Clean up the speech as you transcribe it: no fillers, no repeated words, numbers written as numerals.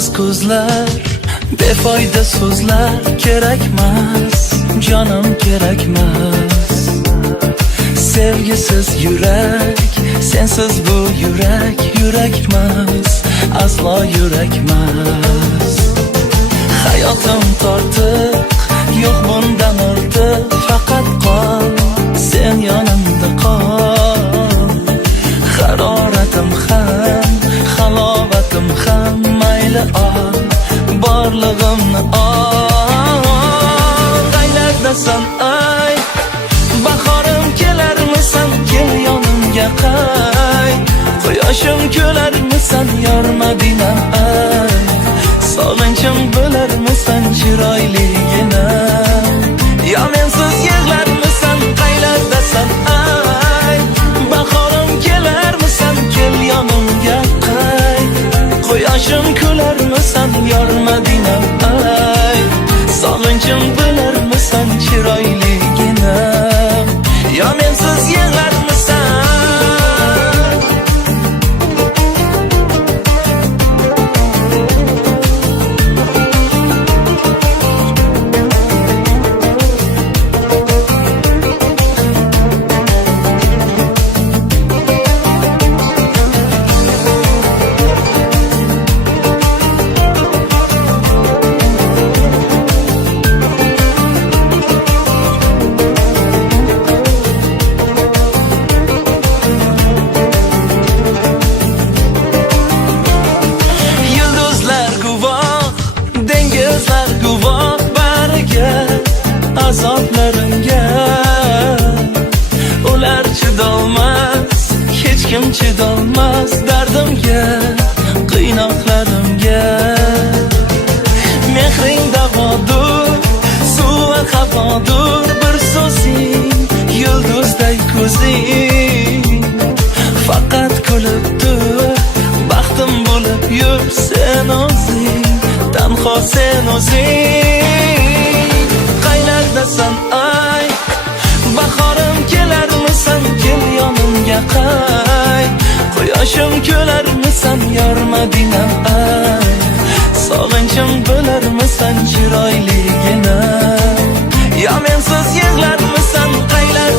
Yolsiz ko'zlar, befoyda so'zlar kerakmas, jonim kerakmas. Sevgisiz yurak, sensiz bu yurak, yurakmas, aslo yurakmas. Hayotim tortiq, yo'q bundan ortiq, faqat qol, sen yonimda qol. Haroratim ham, halovatim ham, mayli ol, borlig'imni ol. Qaylardasan ay, bahorim kelarmisan, kel yonimga qay. Quyoshim kelarmisan, yor Madinam ay. Sog'inchim bo'larmisan, chiroyligina. Yo mensiz yig'larmisan, qaylardasan ay. Bahorim kelarmisan, kel yonimga qay. Quyoshim kelarmisan, yor Madinam ay. Sog'inchim bo'larmisan, chiroyligina. Yo mensiz yig'larmisan. Azoblarimga ular chidolmas, hech kim chidolmas dardimga, qiynoqlarimga. Mehring davodur, suvi havodur, bir so'zing, yulduzday ko'zing. Faqat kulib tur, baxtim bo'lib yur sen o'zing, tanho sen o'zing. Qaylardasan ay, bahorim kelarmisan, kel yonimga qay. Quyoshim kelarmisan, yor Madinam ay. Sog'inchim bo'larmisan, chiroyligina. Yo mensiz yig'larmisan, qaylar